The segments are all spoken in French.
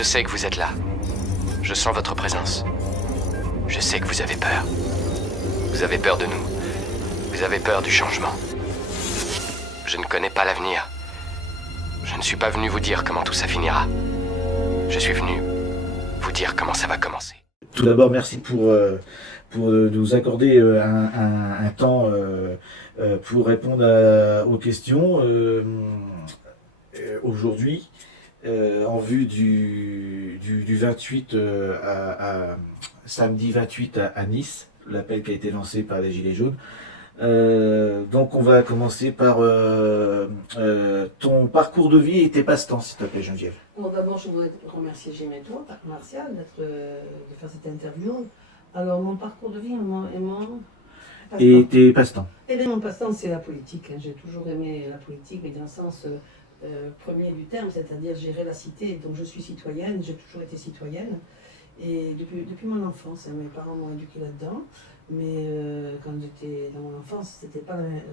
Je sais que vous êtes là. Je sens votre présence. Je sais que vous avez peur. Vous avez peur de nous. Vous avez peur du changement. Je ne connais pas l'avenir. Je ne suis pas venu vous dire comment tout ça finira. Je suis venu vous dire comment ça va commencer. Tout d'abord, merci pour nous accorder un temps pour répondre aux questions. Aujourd'hui, en vue du 28 samedi 28 à Nice, l'appel qui a été lancé par les Gilets jaunes. Donc on va commencer par ton parcours de vie et tes passe-temps, s'il te plaît, Geneviève. Bon, d'abord, je voudrais remercier Gémetto, Parc Martial, de faire cette interview. Alors, mon parcours de vie et mon passe-temps. Et tes passe-temps. Eh bien, mon passe-temps, c'est la politique. J'ai toujours aimé la politique, mais dans le sens premier du terme, c'est-à-dire gérer la cité. Donc, je suis citoyenne, j'ai toujours été citoyenne. Et depuis mon enfance, mes parents m'ont éduquée là-dedans. Mais quand j'étais dans mon enfance,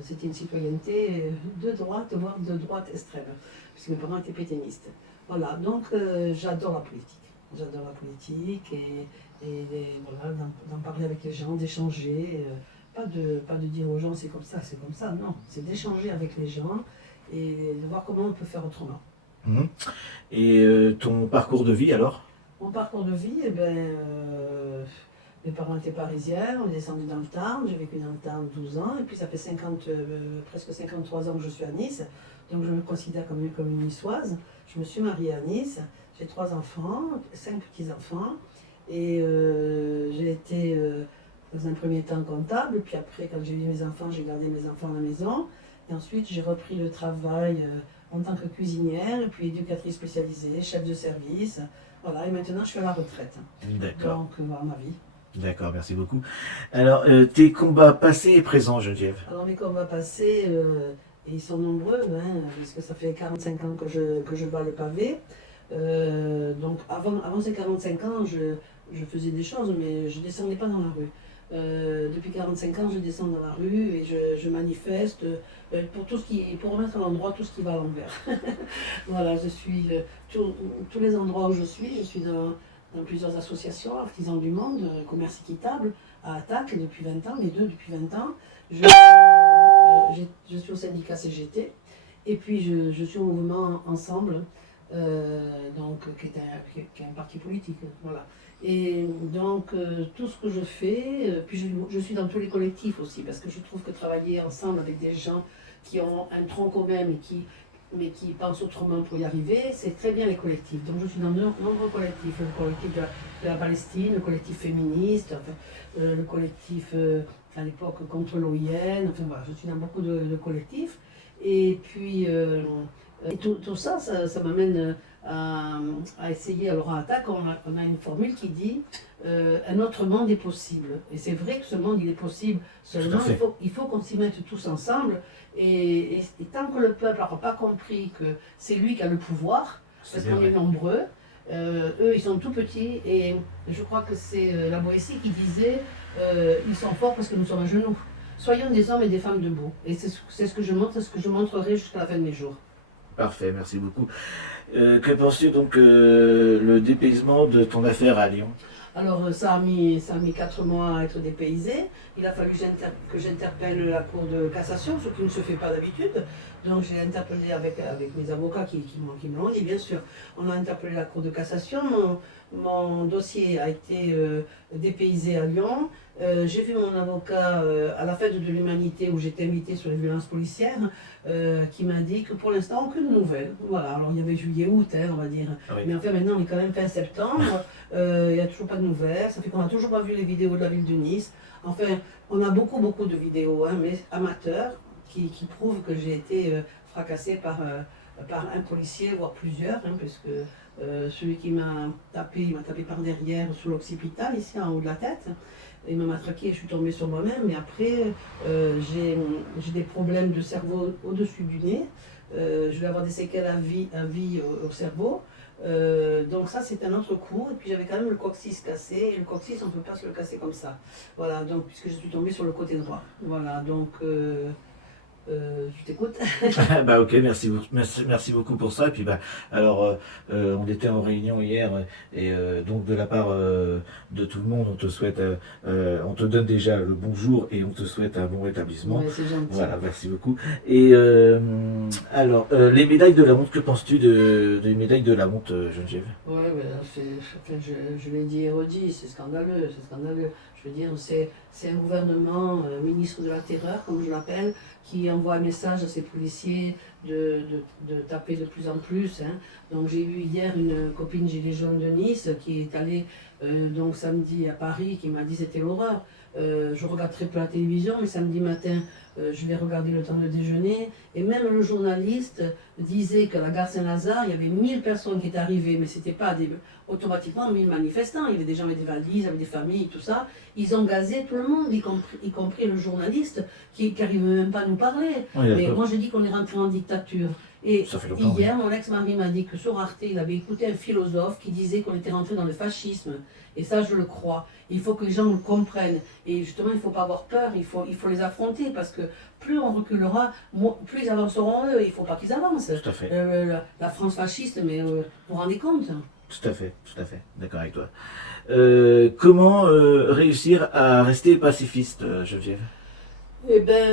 c'était une citoyenneté de droite, voire de droite extrême, puisque mes parents étaient pétainistes. Voilà, donc j'adore la politique. J'adore la politique et voilà, d'en parler avec les gens, d'échanger. Pas de dire aux gens c'est comme ça, non. C'est d'échanger avec les gens et de voir comment on peut faire autrement. Et ton parcours de vie alors? Mon parcours de vie, eh ben, mes parents étaient parisiens, on est descendu dans le Tarn, j'ai vécu dans le Tarn 12 ans, et puis ça fait presque 53 ans que je suis à Nice, donc je me considère comme une niçoise. Je me suis mariée à Nice, j'ai 3 enfants, 5 petits-enfants, et j'ai été dans un premier temps comptable, puis après quand j'ai eu mes enfants, j'ai gardé mes enfants à la maison, et ensuite j'ai repris le travail en tant que cuisinière, et puis éducatrice spécialisée, chef de service, voilà, et maintenant je suis à la retraite. D'accord. Donc voilà ma vie. D'accord, merci beaucoup. Alors, tes combats passés et présents, Geneviève? Alors mes combats passés, et ils sont nombreux, hein, parce que ça fait 45 ans que je bats le pavé. Donc avant ces 45 ans, je faisais des choses, mais je ne descendais pas dans la rue. Depuis 45 ans, je descends dans la rue et je manifeste pour remettre à l'endroit tout ce qui va à l'envers. Voilà, je suis tous les endroits où je suis dans plusieurs associations, Artisans du Monde, Commerce Équitable, à Attaque depuis 20 ans, les deux depuis 20 ans. Je suis au syndicat CGT et puis je suis au mouvement Ensemble, donc, qui est un parti politique. Voilà. Et donc tout ce que je fais, puis je suis dans tous les collectifs aussi, parce que je trouve que travailler ensemble avec des gens qui ont un tronc commun mais qui pensent autrement pour y arriver, c'est très bien les collectifs. Donc je suis dans de nombreux collectifs, le collectif de la Palestine, le collectif féministe, enfin, le collectif à l'époque contre l'OIN, enfin voilà, je suis dans beaucoup de collectifs. Et puis et tout ça, ça m'amène à essayer. Alors à Attaque, on a une formule qui dit un autre monde est possible. Et c'est vrai que ce monde il est possible, seulement il faut qu'on s'y mette tous ensemble. Et tant que le peuple n'aura pas compris que c'est lui qui a le pouvoir, parce qu'on est nombreux, eux ils sont tout petits, et je crois que c'est la Boétie qui disait ils sont forts parce que nous sommes à genoux. Soyons des hommes et des femmes debout. Et c'est ce que je montre, c'est ce que je montrerai jusqu'à la fin de mes jours. Parfait, merci beaucoup. Que penses-tu donc le dépaysement de ton affaire à Lyon? Alors ça a mis 4 mois à être dépaysé. Il a fallu que j'interpelle la Cour de cassation, ce qui ne se fait pas d'habitude. Donc j'ai interpellé avec mes avocats qui me l'ont dit, bien sûr. On a interpellé la Cour de cassation. Mon dossier a été dépaysé à Lyon. J'ai vu mon avocat à la fête de l'humanité où j'étais invitée sur les violences policières, qui m'a dit que pour l'instant aucune nouvelle. Voilà, alors il y avait juillet-août, hein, on va dire. Oui. Mais enfin maintenant on est quand même fin septembre, il n'y a toujours pas de nouvelles, ça fait qu'on n'a toujours pas vu les vidéos de la ville de Nice. Enfin, on a beaucoup de vidéos, hein, mais amateurs, qui prouvent que j'ai été fracassée par un policier, voire plusieurs, hein, parce que celui qui m'a tapé, il m'a tapé par derrière sous l'occipital, ici en haut de la tête. Il m'a matraqué, je suis tombée sur moi-même, mais après j'ai des problèmes de cerveau au-dessus du nez. Je vais avoir des séquelles à vie au cerveau. Donc ça c'est un autre coup. Et puis j'avais quand même le coccyx cassé. Et le coccyx on ne peut pas se le casser comme ça. Voilà, donc puisque je suis tombée sur le côté droit. Voilà, donc Je t'écoute. Bah ok, merci beaucoup pour ça. Et puis alors, on était en réunion hier et donc de la part de tout le monde, on te donne déjà le bonjour et on te souhaite un bon rétablissement. Ouais, c'est gentil. Voilà, merci beaucoup. Et alors, les médailles de la honte, que penses-tu des médailles de la honte, Geneviève? Ouais, je l'ai dit et redit, c'est scandaleux, c'est scandaleux. Je veux dire, c'est un gouvernement, ministre de la Terreur, comme je l'appelle, qui envoie un message à ses policiers de taper de plus en plus. Hein. Donc j'ai eu hier une copine gilet jaune de Nice qui est allée donc samedi à Paris, qui m'a dit c'était l'horreur. Je regarde très peu la télévision, mais samedi matin, je l'ai regardé le temps de déjeuner. Et même le journaliste disait qu'à la gare Saint-Lazare, il y avait 1000 personnes qui étaient arrivées, mais ce n'était pas automatiquement 1000 manifestants. Il y avait des gens avec des valises, avec des familles, tout ça. Ils ont gazé tout le monde, y compris le journaliste qui n'arrivait même pas à nous parler. Oui, mais moi, je dis qu'on est rentré en dictature. Et ça fait longtemps, hier, mon ex-mari m'a dit que sur Arte, il avait écouté un philosophe qui disait qu'on était rentré dans le fascisme. Et ça, je le crois. Il faut que les gens le comprennent. Et justement, il ne faut pas avoir peur, il faut les affronter, parce que plus on reculera, plus ils avanceront eux. Il ne faut pas qu'ils avancent. Tout à fait. La France fasciste, mais vous vous rendez compte? Tout à fait, d'accord avec toi. Comment réussir à rester pacifiste, Geneviève? Eh bien,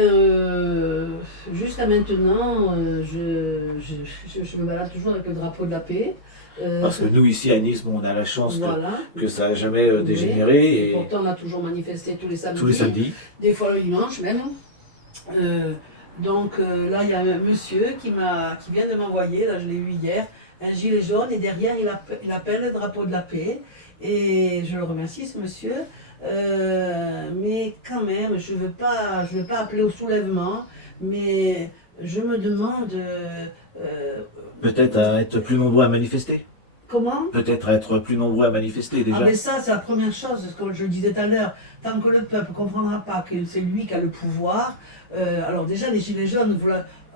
jusqu'à maintenant, je me balade toujours avec le drapeau de la paix. Parce que nous, ici à Nice, bon, on a la chance Voilà. que ça n'a jamais dégénéré. Oui. Et Pourtant, on a toujours manifesté tous les samedis. tous les samedis. Des fois le dimanche même. Donc là, il y a un monsieur qui vient de m'envoyer, là je l'ai eu hier, un gilet jaune et derrière il appelle le drapeau de la paix. Et je le remercie, ce monsieur. Mais quand même, je veux pas appeler au soulèvement, mais je me demande... Peut-être à être plus nombreux à manifester. Comment? Peut-être à être plus nombreux à manifester déjà. Ah mais ça, c'est la première chose, comme je le disais tout à l'heure. Tant que le peuple ne comprendra pas que c'est lui qui a le pouvoir, alors déjà les Gilets jaunes,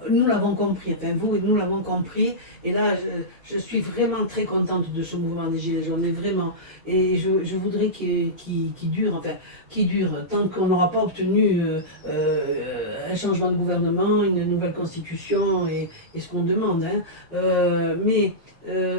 nous l'avons compris, enfin vous et nous l'avons compris, et là je suis vraiment très contente de ce mouvement des Gilets jaunes, mais vraiment, et je voudrais qu'il dure, tant qu'on n'aura pas obtenu un changement de gouvernement, une nouvelle constitution et ce qu'on demande. Hein.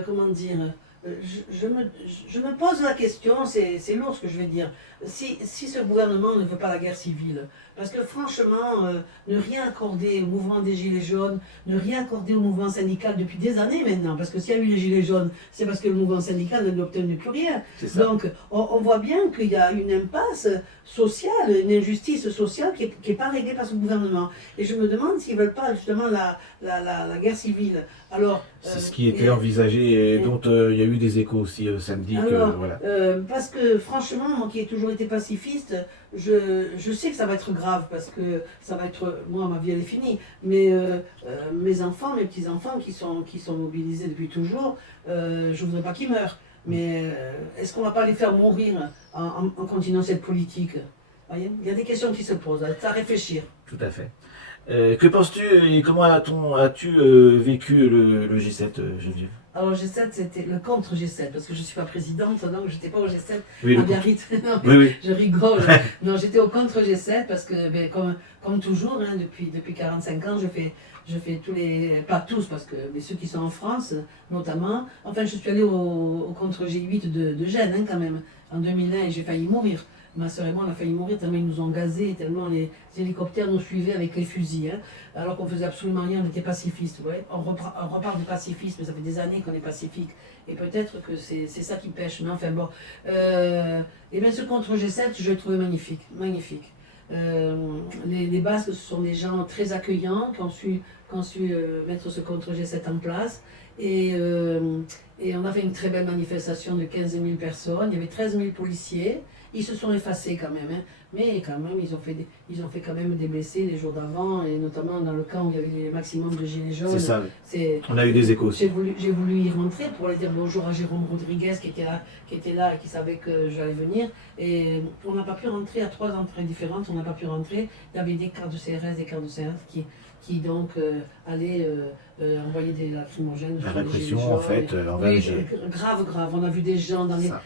Comment dire, je me pose la question, c'est lourd ce que je vais dire, si ce gouvernement ne veut pas la guerre civile, parce que franchement, ne rien accorder au mouvement des Gilets jaunes, ne rien accorder au mouvement syndical depuis des années maintenant, parce que s'il y a eu les Gilets jaunes, c'est parce que le mouvement syndical n'obtenait plus rien. Donc on voit bien qu'il y a une impasse sociale, une injustice sociale qui n'est pas réglée par ce gouvernement. Et je me demande s'ils ne veulent pas justement la guerre civile. Alors, c'est ce qui était envisagé et dont il y a eu des échos aussi samedi. Alors, voilà. parce que franchement, moi qui ai toujours été pacifiste, je sais que ça va être grave parce que ça va être, moi ma vie elle est finie, mais mes enfants, mes petits-enfants qui sont mobilisés depuis toujours, je ne voudrais pas qu'ils meurent. Mais est-ce qu'on ne va pas les faire mourir en continuant cette politique? Voyez, il y a des questions qui se posent, c'est à réfléchir. Tout à fait. Que penses-tu et comment as-tu vécu le G7, Geneviève? Alors G7, c'était le contre G7, parce que je ne suis pas présidente, donc je n'étais pas au G7 oui, à Biarritz. Oui. Je rigole. Non, j'étais au contre G7 parce que, comme toujours, hein, depuis 45 ans, je fais tous les... Pas tous, parce que mais ceux qui sont en France, notamment. Enfin, je suis allée au contre G8 de Gênes, hein, quand même, en 2001, et j'ai failli mourir. Ma soeur et moi, on a failli mourir tellement ils nous ont gazés, tellement les hélicoptères nous suivaient avec les fusils. Hein, alors qu'on faisait absolument rien, on était pacifistes. Ouais. On reparle de pacifisme, ça fait des années qu'on est pacifique. Et peut-être que c'est ça qui pêche. Mais enfin bon. Et bien ce contre G7, je l'ai trouvé magnifique. Magnifique. Les Basques, ce sont des gens très accueillants qui ont su mettre ce contre G7 en place. Et on a fait une très belle manifestation de 15 000 personnes. Il y avait 13 000 policiers. Ils se sont effacés quand même, hein. Mais quand même, ils ont fait quand même des blessés les jours d'avant, et notamment dans le camp où il y avait le maximum de gilets jaunes. C'est ça, on a eu des échos aussi. J'ai voulu y rentrer pour aller dire bonjour à Jérôme Rodriguez qui était là et qui savait que j'allais venir. Et on n'a pas pu rentrer à 3 entrées différentes, on n'a pas pu rentrer. Il y avait des cartes de CRS, des cartes de CRS qui donc allaient envoyer des lacrymogènes. La sur les répression, gilets en jaunes. fait, envers Oui, les Gilets. grave, grave. On a vu des gens dans les, Ça.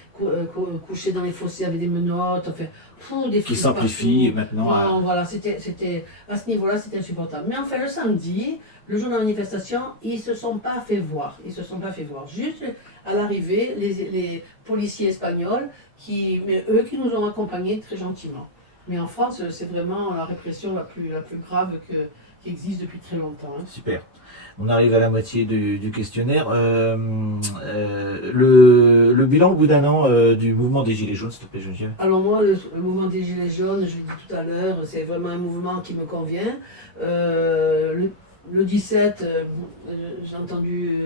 couchés dans les fossés avec des menottes, enfin, des Qui flics s'amplifie partout. maintenant à... Non, voilà, à ce niveau-là, c'était insupportable. Mais enfin, le samedi, le jour de la manifestation, ils se sont pas fait voir. Ils se sont pas fait voir. Juste à l'arrivée, les policiers espagnols, mais eux qui nous ont accompagnés très gentiment. Mais en France, c'est vraiment la répression la plus grave qui existe depuis très longtemps. Hein. Super. On arrive à la moitié du questionnaire. Le bilan au bout d'un an du mouvement des Gilets jaunes, s'il te plaît, Geneviève. Alors moi, le mouvement des Gilets jaunes, je l'ai dit tout à l'heure, c'est vraiment un mouvement qui me convient. Le 17, j'ai entendu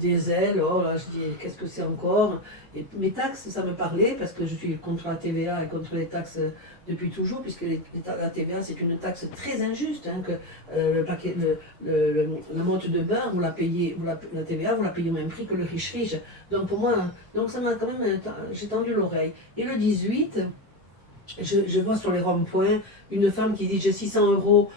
des ailes, oh là, je dis, qu'est-ce que c'est encore? Et mes taxes, ça me parlait, parce que je suis contre la TVA et contre les taxes depuis toujours, puisque la TVA, c'est une taxe très injuste, hein, que la motte de bain, vous la payez, la TVA, vous la payez au même prix que le riche. Donc pour moi, donc ça m'a quand même, j'ai tendu l'oreille. Et le 18, je vois sur les ronds-points une femme qui dit j'ai 600 €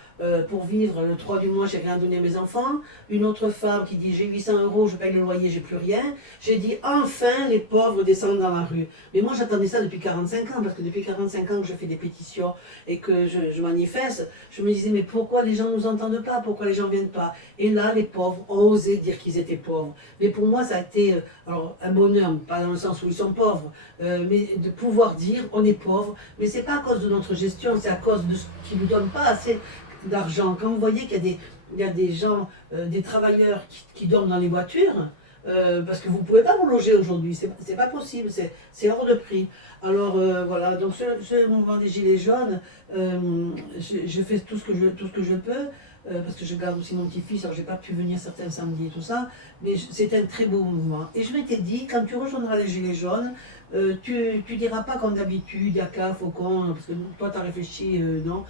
pour vivre, le 3 du mois j'ai rien donné à mes enfants, une autre femme qui dit j'ai 800 €, je paye le loyer, j'ai plus rien. J'ai dit enfin les pauvres descendent dans la rue. Mais moi j'attendais ça depuis 45 ans, parce que depuis 45 ans que je fais des pétitions et que je manifeste, je me disais mais pourquoi les gens ne nous entendent pas, pourquoi les gens ne viennent pas? Et là les pauvres ont osé dire qu'ils étaient pauvres. Mais pour moi ça a été alors, un bonheur, pas dans le sens où ils sont pauvres, mais de pouvoir dire on est pauvre, mais c'est pas à cause de notre gestion, c'est à cause de ce qui ne nous donne pas assez d'argent. Quand vous voyez qu'il y a des gens, des travailleurs qui dorment dans les voitures, parce que vous ne pouvez pas vous loger aujourd'hui, c'est pas possible, c'est hors de prix. Alors voilà, donc ce mouvement des Gilets jaunes, je fais tout ce que je peux, parce que je garde aussi mon petit-fils, alors j'ai pas pu venir certains samedis et tout ça, mais c'est un très beau mouvement. Et je m'étais dit, quand tu rejoindras les Gilets jaunes, tu diras pas comme d'habitude, Yaka, Faucon, parce que toi tu as réfléchi, non,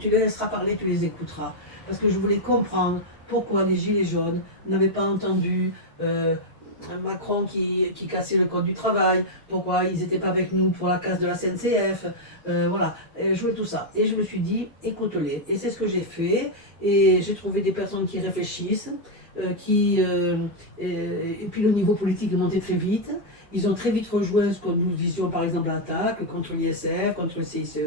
tu les laisseras parler, tu les écouteras. Parce que je voulais comprendre pourquoi les Gilets jaunes n'avaient pas entendu Macron qui cassait le code du travail, pourquoi ils n'étaient pas avec nous pour la casse de la SNCF, voilà, je voulais tout ça. Et je me suis dit, écoute-les. Et c'est ce que j'ai fait, et j'ai trouvé des personnes qui réfléchissent, et puis le niveau politique est monté très vite. Ils ont très vite rejoint ce que nous disions, par exemple, l'attaque contre l'ISF, contre le CICE,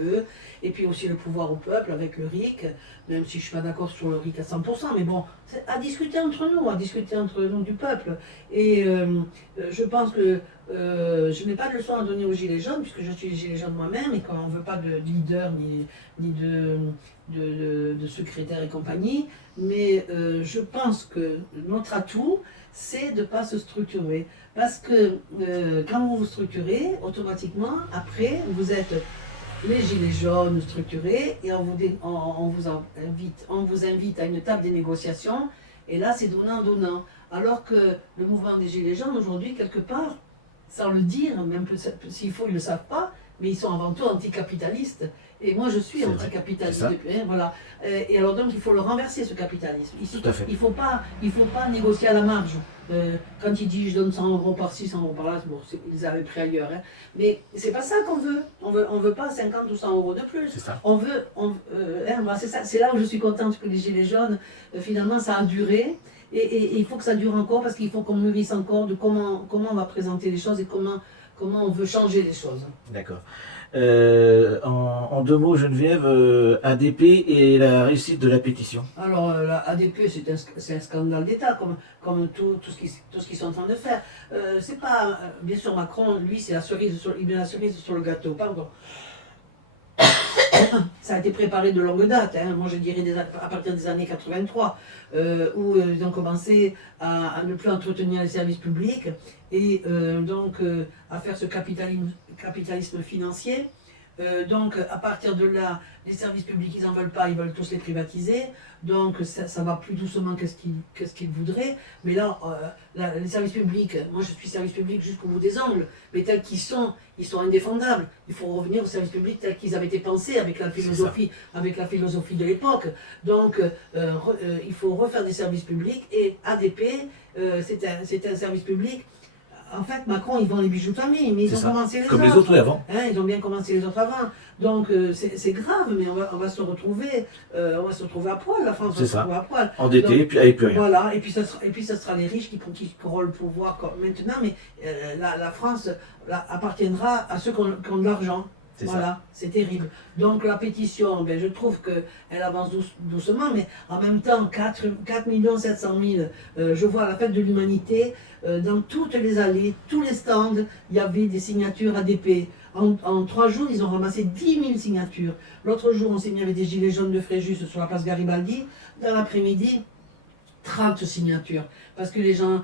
et puis aussi le pouvoir au peuple avec le RIC, même si je ne suis pas d'accord sur le RIC à 100%, mais bon, c'est à discuter entre nous du peuple. Et je pense que je n'ai pas de leçon à donner aux Gilets jaunes, puisque je suis Gilet jaune moi-même, et qu'on ne veut pas de leader ni de secrétaire et compagnie, mais je pense que notre atout, c'est de ne pas se structurer. Parce que quand vous vous structurez, automatiquement, après, vous êtes les Gilets jaunes structurés et on vous invite à une table des négociations, et là, c'est donnant-donnant. Alors que le mouvement des Gilets jaunes, aujourd'hui, quelque part, sans le dire, même s'il faut, ils ne le savent pas, mais ils sont avant tout anticapitalistes. Et moi, je suis anticapitaliste. Voilà. Et alors donc, il faut le renverser, ce capitalisme. Ici, il ne faut pas négocier à la marge. Quand il dit je donne 100 € par-ci, 100 € par-là, bon, ils avaient pris ailleurs. Hein. Mais c'est pas ça qu'on veut. On veut pas 50 ou 100 € de plus. C'est ça. Voilà, c'est ça. C'est là où je suis contente que les Gilets jaunes, finalement, ça a duré. Et il faut que ça dure encore, parce qu'il faut qu'on mûrisse encore de comment on va présenter les choses et comment on veut changer les choses. D'accord. En deux mots, Geneviève, ADP et la réussite de la pétition. Alors, la ADP, c'est un scandale d'État, comme tout ce qu'ils sont en train de faire. C'est pas, bien sûr, Macron, lui, c'est il met la cerise sur le gâteau, pardon. Ça a été préparé de longue date, hein. Moi je dirais à partir des années 83, où ils ont commencé à ne plus entretenir les services publics et donc à faire ce capitalisme financier. Donc à partir de là, les services publics ils n'en veulent pas, ils veulent tous les privatiser, donc ça va plus doucement que ce qu'ils voudraient. Mais là, les services publics, moi je suis service public jusqu'au bout des ongles, mais tels qu'ils sont, ils sont indéfendables. Il faut revenir aux services publics tels qu'ils avaient été pensés avec la philosophie de l'époque. Donc il faut refaire des services publics, et ADP, c'est un service public en fait, Macron, ils vendent les bijoux de famille, mais ils C'est ont ça. commencé les Comme autres. les autres, oui, avant. Hein, ils ont bien commencé les autres avant. Donc, c'est grave, mais on va se retrouver à poil, la France va C'est se ça. retrouver à poil. Endetté, Donc, et puis avec plus rien. voilà, et puis ça sera les riches qui auront le pouvoir maintenant, mais la France appartiendra à ceux qui ont de l'argent. C'est ça. Voilà, c'est terrible. Donc la pétition, ben, je trouve qu'elle avance doucement, mais en même temps, 4 700 000, je vois à la fête de l'humanité, dans toutes les allées, tous les stands, il y avait des signatures ADP. En 3 jours, ils ont ramassé 10 000 signatures. L'autre jour, on s'est mis avec des gilets jaunes de Fréjus sur la place Garibaldi. Dans l'après-midi, 30 signatures. Parce que les gens,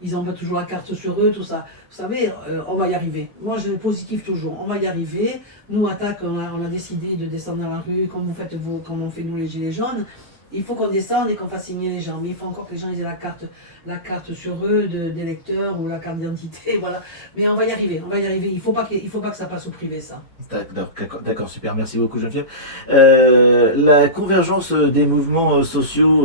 ils envoient toujours la carte sur eux, tout ça. Vous savez, on va y arriver. Moi, je suis positif toujours. On va y arriver. Nous, Attaque, on a décidé de descendre dans la rue, comme vous faites vous, comme on fait nous les Gilets jaunes. Il faut qu'on descende et qu'on fasse signer les gens. Mais il faut encore que les gens aient la carte sur eux d'électeur ou la carte d'identité. Voilà. Mais on va y arriver. On va y arriver. Il faut pas que ça passe au privé, ça. D'accord, super, merci beaucoup Geneviève. La convergence des mouvements sociaux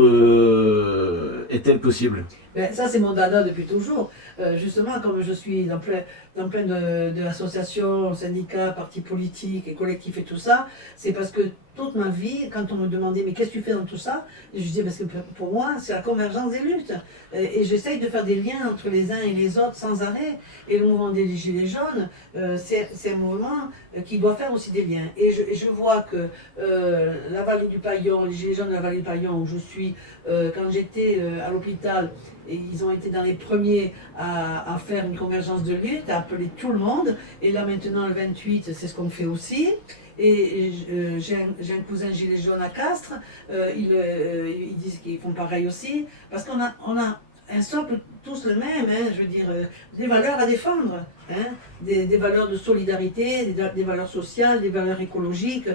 est-elle possible? Ben, ça, c'est mon dada depuis toujours. Justement, comme je suis dans plein d'associations, syndicats, partis politiques et collectifs et tout ça, c'est parce que toute ma vie, quand on me demandait mais qu'est-ce que tu fais dans tout ça, je disais parce que pour moi, c'est la convergence des luttes. Et j'essaye de faire des liens entre les uns et les autres sans arrêt. Et le mouvement des Gilets jaunes, c'est un mouvement qui doit faire aussi des liens. Et je vois que la vallée du Paillon, les Gilets jaunes de la vallée du Paillon, où je suis, quand j'étais à l'hôpital, et ils ont été dans les premiers à faire une convergence de lutte, à appeler tout le monde. Et là maintenant, le 28, c'est ce qu'on fait aussi. Et j'ai un cousin gilet jaune à Castres, ils disent qu'ils font pareil aussi, parce qu'on a un socle tous le même, hein, je veux dire, des valeurs à défendre, hein, des valeurs de solidarité, des valeurs sociales, des valeurs écologiques,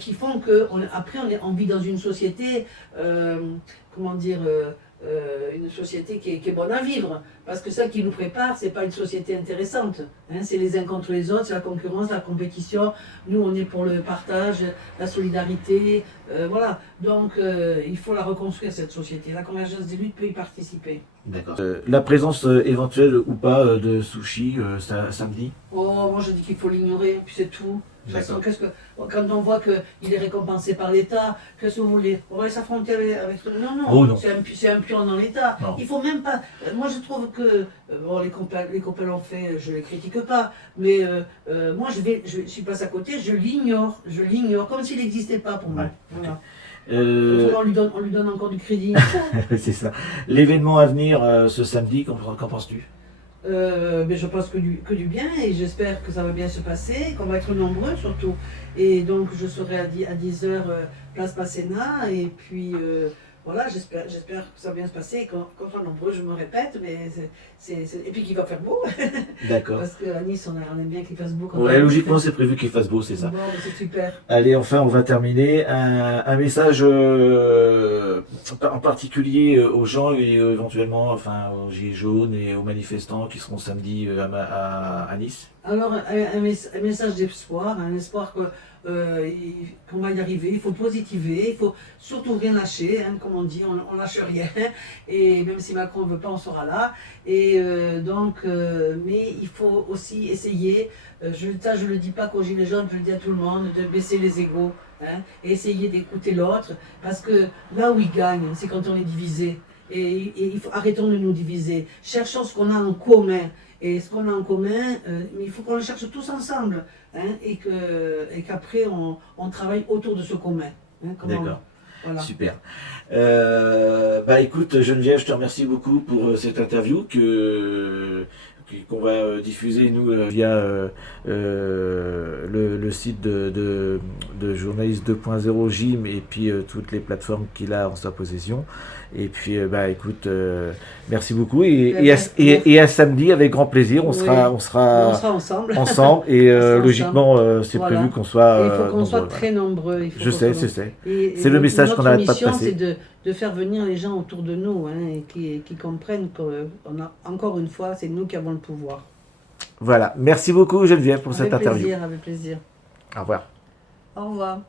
qui font qu'après on vit dans une société, comment dire, une société qui est bonne à vivre. Parce que celle qui nous prépare, c'est pas une société intéressante. Hein, c'est les uns contre les autres, c'est la concurrence, la compétition. Nous, on est pour le partage, la solidarité. Voilà. Donc, il faut la reconstruire, cette société. La convergence des luttes peut y participer. D'accord. La présence éventuelle ou pas de sushi samedi? Oh, moi, je dis qu'il faut l'ignorer, puis c'est tout. De toute façon, quand on voit qu'il est récompensé par l'État, qu'est-ce que vous voulez? On va s'affronter avec... Non, Oh, non. C'est un pion dans l'État. Il faut même pas... Moi, je trouve que... Bon, les copains l'ont fait, je les critique pas, mais moi, je passe à côté, je l'ignore, comme s'il n'existait pas pour moi. Ouais, Voilà. okay. On lui donne encore du crédit. C'est ça. L'événement à venir ce samedi, qu'en penses-tu? Mais je pense que du bien, et j'espère que ça va bien se passer, qu'on va être nombreux surtout. Et donc je serai à 10h place Masséna, et puis voilà, j'espère que ça va bien se passer, qu'on soit nombreux, je me répète, mais et puis qu'il va faire beau. D'accord. Parce qu'à Nice, on aime bien qu'il fasse beau. Ouais, logiquement c'est prévu qu'il fasse beau, c'est ça. Bon, c'est super. Allez, enfin on va terminer. Un message en particulier aux gens et éventuellement enfin, aux Gilets jaunes et aux manifestants qui seront samedi à Nice. Alors, un message d'espoir, un espoir qu'on va y arriver, il faut positiver, il faut surtout rien lâcher, hein, comme on dit, on lâche rien, et même si Macron ne veut pas, on sera là, et mais il faut aussi essayer, je ne le dis pas qu'aux Gilets jaunes, je le dis à tout le monde, de baisser les égos, hein, et essayer d'écouter l'autre, parce que là où il gagne, c'est quand on est divisé, et arrêtons de nous diviser, cherchons ce qu'on a en commun. Et ce qu'on a en commun, il faut qu'on le cherche tous ensemble, hein, et qu'après on travaille autour de ce commun. Hein, d'accord, voilà. Super. Bah écoute Geneviève, je te remercie beaucoup pour cette interview qu'on va diffuser nous via le site de Journaliste 2.0 Jim et puis toutes les plateformes qu'il a en sa possession. Et puis bah écoute, merci beaucoup et à samedi avec grand plaisir, on sera ensemble. Et logiquement c'est voilà. prévu qu'on soit il faut qu'on soit très nombreux. Je sais. C'est le message qu'on n'arrête pas de passer. Notre mission, c'est de faire venir les gens autour de nous, hein, et qui comprennent qu'on a, encore une fois, c'est nous qui avons le pouvoir. Voilà, merci beaucoup Geneviève pour cette interview. Avec plaisir. Au revoir. Au revoir.